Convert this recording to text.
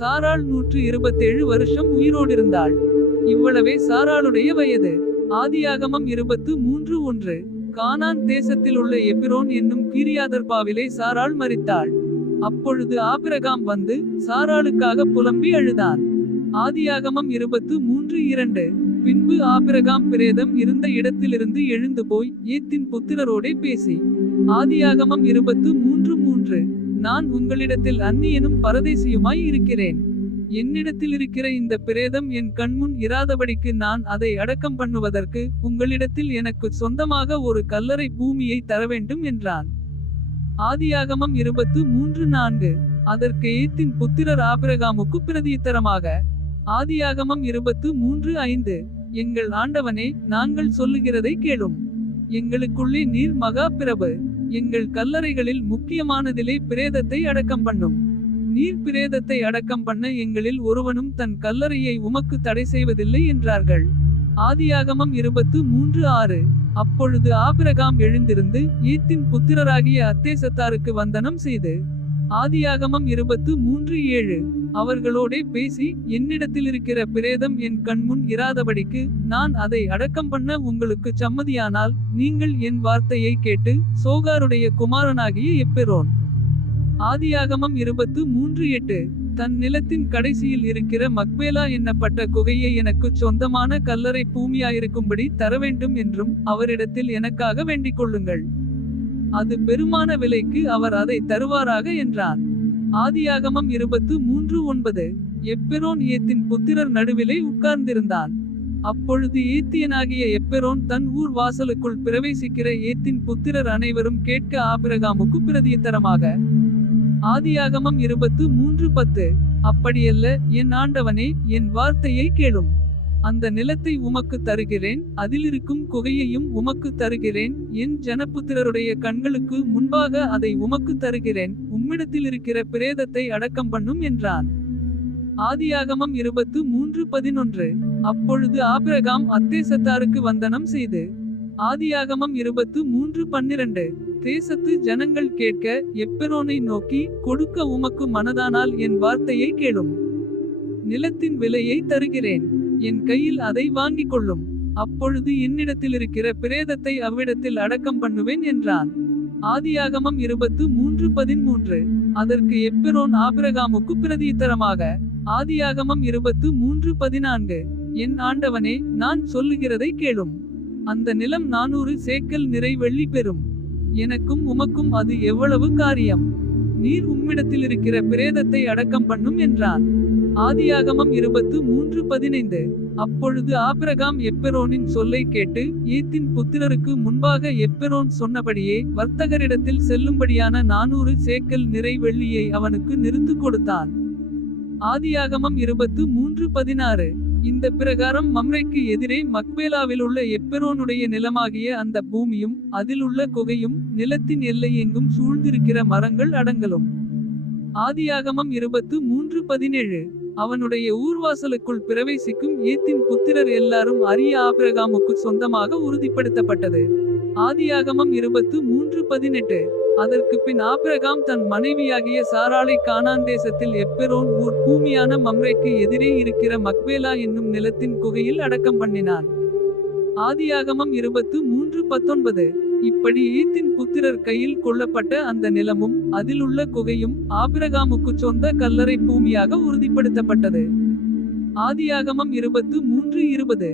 சாராள் 127 வருஷம் உயிரோடிருந்தாள். இவ்வளவே சாராளுடைய வயது. ஆதியாகமம் 23:1. கானான் தேசத்திலுள்ள எபிரோன் என்னும் கீரியாதர்பாவிலே சாராள் மரித்தாள். அப்பொழுது ஆபிரகாம் வந்து சாராளுக்காக புலம்பி அழுதான். ஆதியாகமம் 23:2. பின்பு ஆபிரகாம் பிரேதம் இருந்த இடத்திலிருந்து எழுந்து போய் ஏத்தின் புத்திரரோடே பேசி. ஆதியாகமம் 23:3. நான் உங்களிடத்தில் அந்நியனும் பரதேசியுமாய் இருக்கிறேன். என்னிடத்தில் இருக்கிற இந்த பிரேதம் என் கண்முன் இராதபடிக்கு நான் அதை அடக்கம் பண்ணுவதற்கு உங்களிடத்தில் எனக்கு சொந்தமாக ஒரு கல்லறை பூமியை தரவேண்டும் என்றான். ஆதியாகமம் 23:4. அதற்கு ஏத்தின் புத்திரர் ஆபிரகாமுக்கு பிரதியுத்தரமாக. ஆதியாகமம் 23:5. எங்கள் ஆண்டவனே, நாங்கள் சொல்லுகிறதை கேளும். எங்களுக்குள்ளே நீர் மகா பிரபு. எங்கள் கல்லறைகளில் முக்கியமானதிலே பிரேதத்தை அடக்கம் பண்ணும். நீர் பிரேதத்தை அடக்கம் பண்ண எங்களில் ஒருவனும் தன் கல்லறையை உமக்கு தடை செய்வதில்லை என்றார்கள். ஆதியாகமம் 23:6. அப்பொழுது ஆபிரகாம் எழுந்திருந்து ஏத்தின் புத்திரராகிய அத்தேசத்தாருக்கு வந்தனம் செய்து. ஆதியாகமம் 23:7. அவர்களோடே பேசி, என்னிடத்திலிருக்கிற பிரேதம் என் கண்முன் இராதபடிக்கு நான் அதை அடக்கம் பண்ண உங்களுக்கு சம்மதியானால் நீங்கள் என் வார்த்தையை கேட்டு சோகாருடைய குமாரனாகிய எப்பெரோன். ஆதியாகமம் 23:8. தன் நிலத்தின் கடைசியில் இருக்கிற மக்பேலா என்னப்பட்ட குகையை எனக்கு சொந்தமான கல்லறை பூமியாயிருக்கும்படி தரவேண்டும் என்றும் அவரிடத்தில் எனக்காக வேண்டிக் கொள்ளுங்கள். அது பெருமான விலைக்கு அவர் அதை தருவாராக என்றான். ஆதியாகமம் 23:9. எப்பெரோன் ஏத்தின் புத்திரர் நடுவிலே உட்கார்ந்திருந்தான். அப்பொழுது ஏத்தியனாகிய எப்பெரோன் தன் ஊர் வாசலுக்குள் பிரவேசிக்கிற ஏத்தின் புத்திரர் அனைவரும் கேட்க ஆபிரகாமுக்கு பிரதியுத்தரமாக. ஆதியாகமம் 23:10. அப்படியல்ல, என் ஆண்டவனே, என் வார்த்தையை கேளும். அந்த நிலத்தை உமக்கு தருகிறேன், அதிலிருக்கும் குகையையும் உமக்கு தருகிறேன், என் ஜனபுத்திரருடைய கண்களுக்கு முன்பாக அதை உமக்கு தருகிறேன், உம்மிடத்தில் இருக்கிற பிரேதத்தை அடக்கம் பண்ணும் என்றான். ஆதியாகமம் 23:11. அப்பொழுது ஆபிரகாம் அத்தேசத்தாருக்கு வந்தனம் செய்து. ஆதியாகமம் 23:12. தேசத்து ஜனங்கள் கேட்க எப்பெரோனை நோக்கி, கொடுக்க உமக்கு மனதானால் என் வார்த்தையை கேளும். நிலத்தின் விலையை தருகிறேன், என் கையில் அதை வாங்கிக் கொள்ளும். அப்பொழுது என்னிடத்திலிருக்கிற பிரேதத்தை அவ்விடத்தில் அடக்கம் பண்ணுவேன் என்றான். ஆதியாகமம் 23:13. அதற்கு எப்பெரோன் ஆபிரகாமுக்கு பிரதியுத்தரமாக. ஆதியாகமம் 23:14. என் ஆண்டவனே, நான் சொல்லுகிறதை கேளும். அந்த நிலம் 400 சேக்கல் நிறை வெள்ளி பெறும். எனக்கும் உமக்கும் அது எவ்வளவு காரியம். நீர் உம்மிடத்திலிருக்கிற பிரேதத்தை அடக்கம் பண்ணும் என்றான். ஆதியாகமம் 23:15. அப்பொழுது ஆபிரகாம் எப்பெரோனின் சொல்லை கேட்டு ஏத்தின் புத்திரருக்கு முன்பாக எப்பெரோன் சொன்னபடியே வர்த்தகரிடத்தில் செல்லும்படியான 400 சேக்கல் நிறை வெள்ளியை அவனுக்கு நிறுத்து கொடுத்தான். ஆதியாகமம் 23:16. இந்த பிரகாரம் மம்ரேக்கு எதிரே மக்பேலாவிலுள்ள எப்பெரோனுடைய நிலமாகிய அந்த பூமியும் அதிலுள்ள குகையும் நிலத்தின் எல்லை எங்கும் சூழ்ந்திருக்கிற மரங்கள் அடங்கலும். ஆதியாகமம் 23:17. அவனுடைய ஊர்வாசலுக்குள் பிரவேசிக்கும் ஏத்தின் புத்திரர் எல்லாரும் அறிய ஆபிரகாமுக்கு சொந்தமாக உறுதிப்படுத்தப்பட்டது. ஆதியாகமம் 23:18. அதற்கு பின் ஆபிரகாம் தன் மனைவியாகிய சாராளை கானான் தேசத்தில் எப்பெரோன் ஊர் பூமியான மம்ரேக்கு எதிரே இருக்கிற மக்பேலா என்னும் நிலத்தின் குகையில் அடக்கம் பண்ணினான். ஆதியாகமம் 23:19. இப்படி ஏத்தின் புத்திரர் கையில் கொள்ளப்பட்ட அந்த நிலமும் அதிலுள்ள குகையும் ஆபிரகாமுக்கு சொந்த கல்லறை பூமியாக உறுதிப்படுத்தப்பட்டது. ஆதியாகமம் 23:20.